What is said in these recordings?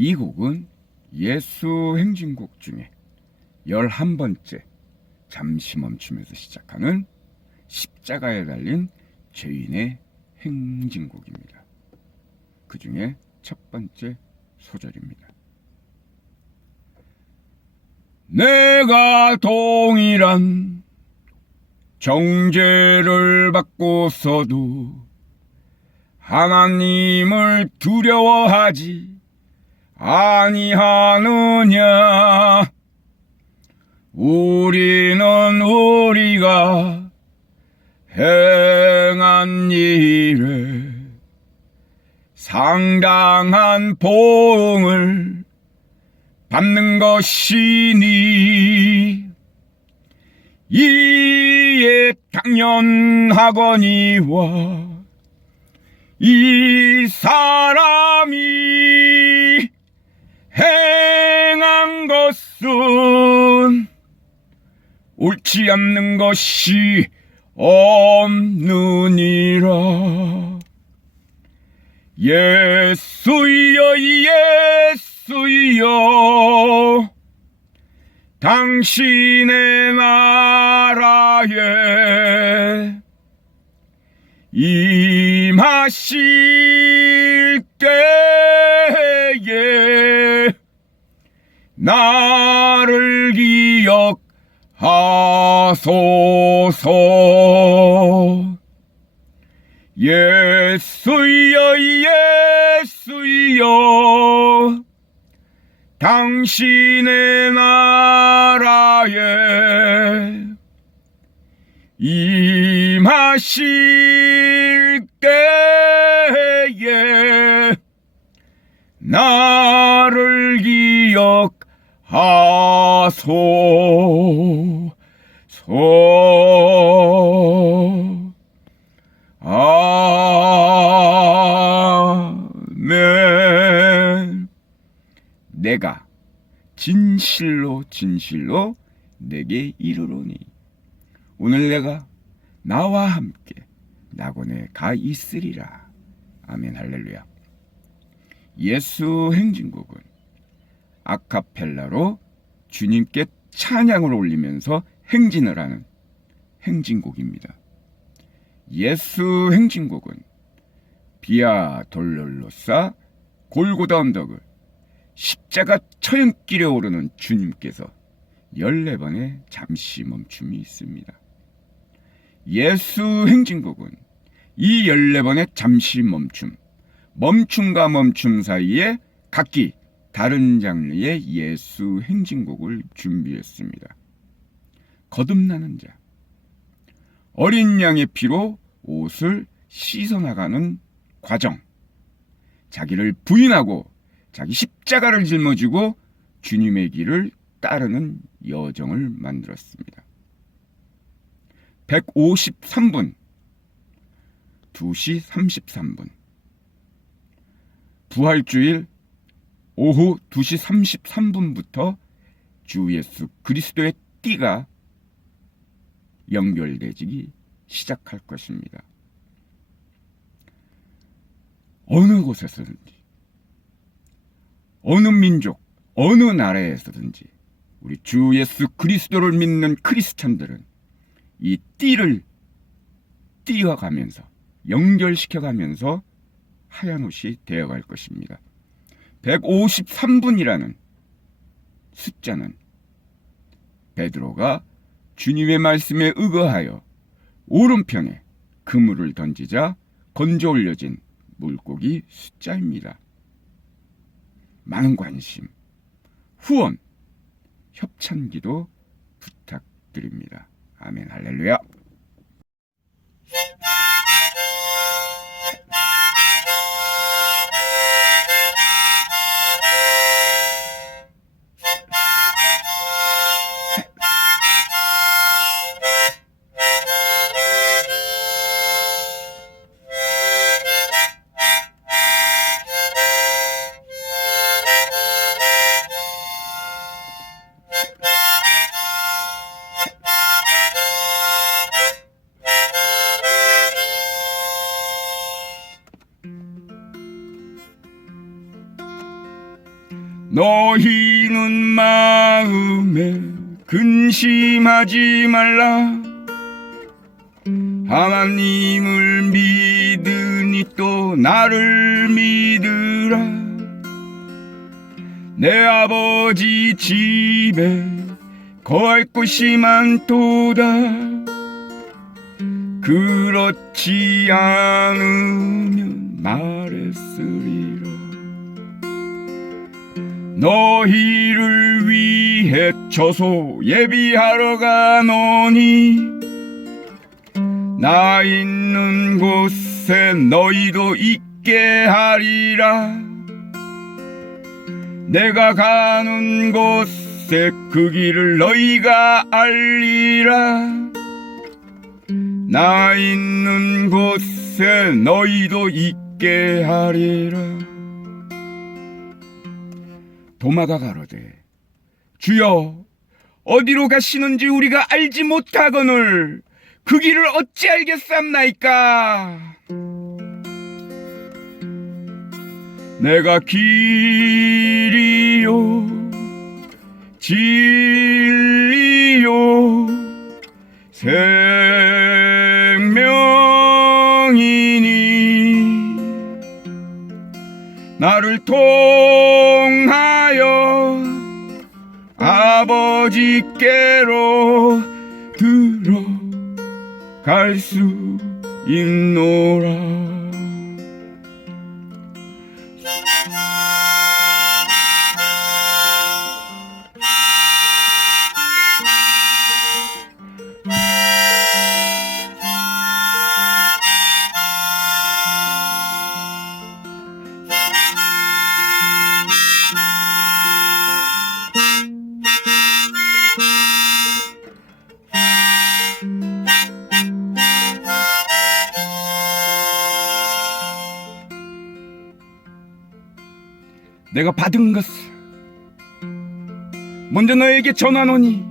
이 곡은 예수 행진곡 중에 열한 번째 잠시 멈추면서 시작하는 십자가에 달린 죄인의 행진곡입니다. 그 중에 첫 번째 소절입니다. 내가 동일한 정죄를 받고서도 하나님을 두려워하지 아니하느냐? 우리는 우리가 행한 일에 상당한 보응을 받는 것이니 이에 당연하거니와 이 사람이 행한 것은 옳지 않는 것이 없느니라. 예수여 예수여 당신의 나라에 임하실 때 나를 기억하소서. 예수여 예수여 당신의 나라에 임하실 때에 나를 기억 하소서 아멘 내가 진실로 진실로 내게 이르노니 오늘 내가 나와 함께 낙원에 가 있으리라. 아멘. 할렐루야. 예수 행진곡은 아카펠라로 주님께 찬양을 올리면서 행진을 하는 행진곡입니다. 예수 행진곡은 비아 돌롤로사 골고다 언덕을 십자가 처연길에 오르는 주님께서 14번의 잠시 멈춤이 있습니다. 예수 행진곡은 이 14번의 잠시 멈춤, 멈춤과 멈춤 사이에 각기 다른 장르의 예수 행진곡을 준비했습니다. 거듭나는 자, 어린 양의 피로 옷을 씻어나가는 과정, 자기를 부인하고 자기 십자가를 짊어지고 주님의 길을 따르는 여정을 만들었습니다. 153분, 2시 33분, 부활주일 오후 2시 33분부터 주 예수 그리스도의 띠가 연결되기 시작할 것입니다. 어느 곳에서든지, 어느 민족, 어느 나라에서든지, 우리 주 예수 그리스도를 믿는 크리스찬들은 이 띠를 띄어가면서, 연결시켜가면서 하얀 옷이 되어갈 것입니다. 153분이라는 숫자는 베드로가 주님의 말씀에 의거하여 오른편에 그물을 던지자 건져 올려진 물고기 숫자입니다. 많은 관심, 후원, 협찬기도 부탁드립니다. 아멘 할렐루야. 너희는 마음에 근심하지 말라. 하나님을 믿으니 또 나를 믿으라. 내 아버지 집에 거할 곳이 많도다. 그렇지 않으면 말했으 너희를 위해 처소 예비하러 가노니 나 있는 곳에 너희도 있게 하리라. 내가 가는 곳에 그 길을 너희가 알리라. 나 있는 곳에 너희도 있게 하리라 도마가 가로되 주여 어디로 가시는지 우리가 알지 못하거늘 그 길을 어찌 알겠삼나이까? 내가 길이요 진리요 생명이니 나를 통 아버지께로 들어갈 수 있노라 내가 받은 것을 먼저 너에게 전하노니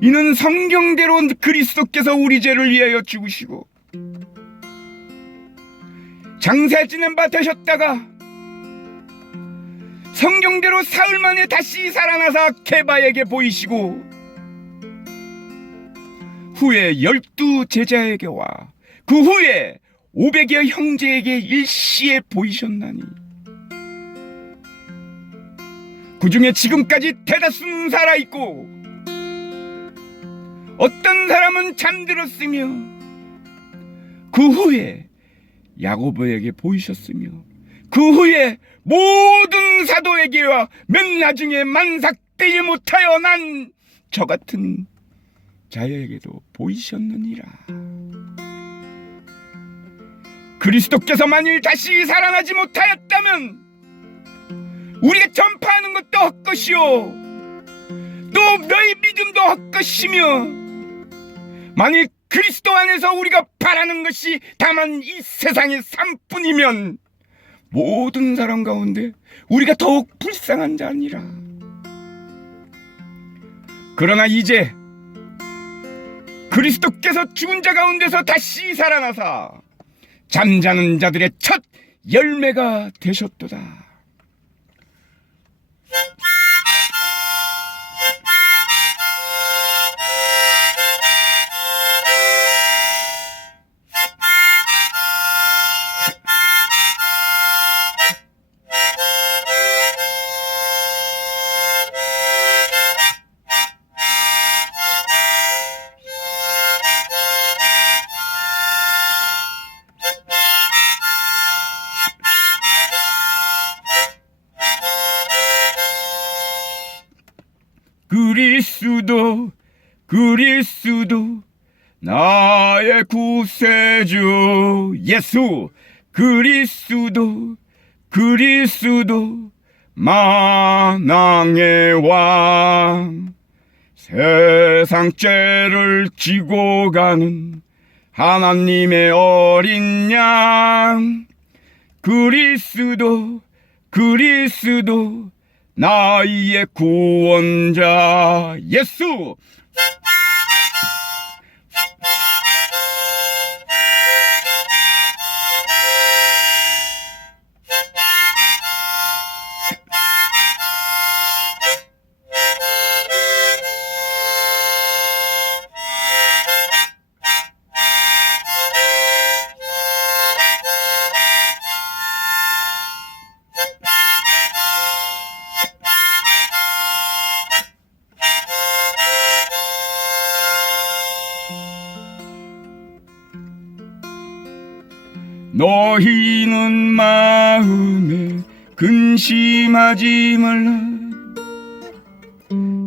이는 성경대로 그리스도께서 우리 죄를 위하여 죽으시고 장사 지낸 바 되셨다가 성경대로 사흘 만에 다시 살아나사 케바에게 보이시고 후에 열두 제자에게 와. 그 후에 오백여 형제에게 일시에 보이셨나니 그 중에 지금까지 대다수는 살아있고 어떤 사람은 잠들었으며 그 후에 야고보에게 보이셨으며 그 후에 모든 사도에게와 맨 나중에 만삭되지 못하여 난 저 같은 자에게도 보이셨느니라. 그리스도께서 만일 다시 살아나지 못하였다면 우리가 전파하는 것도 헛것이요. 또 너희 믿음도 헛것이며 만일 그리스도 안에서 우리가 바라는 것이 다만 이 세상의 삶뿐이면 모든 사람 가운데 우리가 더욱 불쌍한 자니라. 그러나 이제 그리스도께서 죽은 자 가운데서 다시 살아나사 잠자는 자들의 첫 열매가 되셨도다 그리스도 그리스도 나의 구세주 예수. 그리스도 그리스도 만왕의 왕. 세상 죄를 지고 가는 하나님의 어린 양. 그리스도 그리스도 나의 구원자 예수 마음에 근심하지 말라.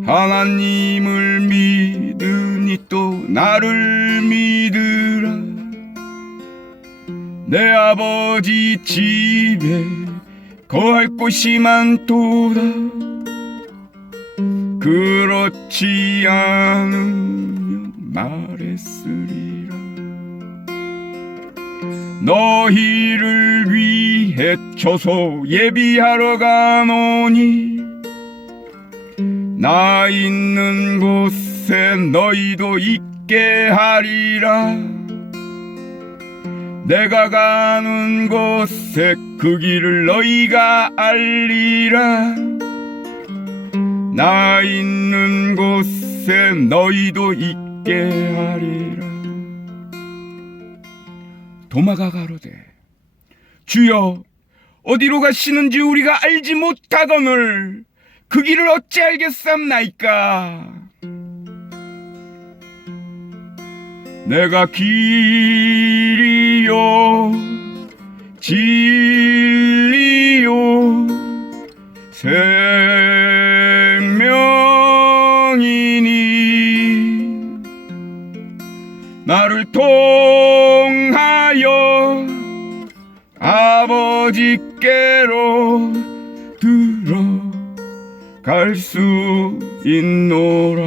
하나님을 믿으니 또 나를 믿으라. 내 아버지 집에 거할 곳이 많도다. 그렇지 않으면 말했으리라 너희를 위해 처소 예비하러 가노니 나 있는 곳에 너희도 있게 하리라. 내가 가는 곳에 그 길을 너희가 알리라. 나 있는 곳에 너희도 있게 하리라 도마가 가로되 주여 어디로 가시는지 우리가 알지 못하거늘 그 길을 어찌 알겠삼나이까? 내가 길이요 진리요 생 아버지께로 들어갈 수 있노라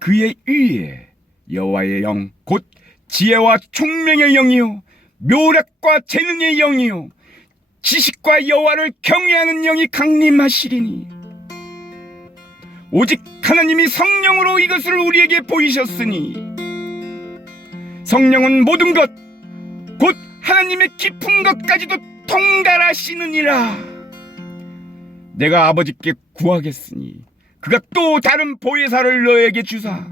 그의 위에 여호와의 영 곧 지혜와 총명의 영이요 묘력과 재능의 영이요 지식과 여호와를 경외하는 영이 강림하시리니. 오직 하나님이 성령으로 이것을 우리에게 보이셨으니 성령은 모든 것 곧 하나님의 깊은 것까지도 통달하시느니라. 내가 아버지께 구하겠으니 그가 또 다른 보혜사를 너에게 주사.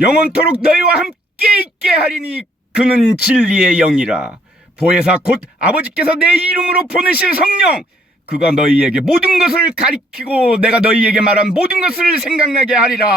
영원토록 너희와 함께 있게 하리니 그는 진리의 영이라. 보혜사 곧 아버지께서 내 이름으로 보내실 성령. 그가 너희에게 모든 것을 가리키고 내가 너희에게 말한 모든 것을 생각나게 하리라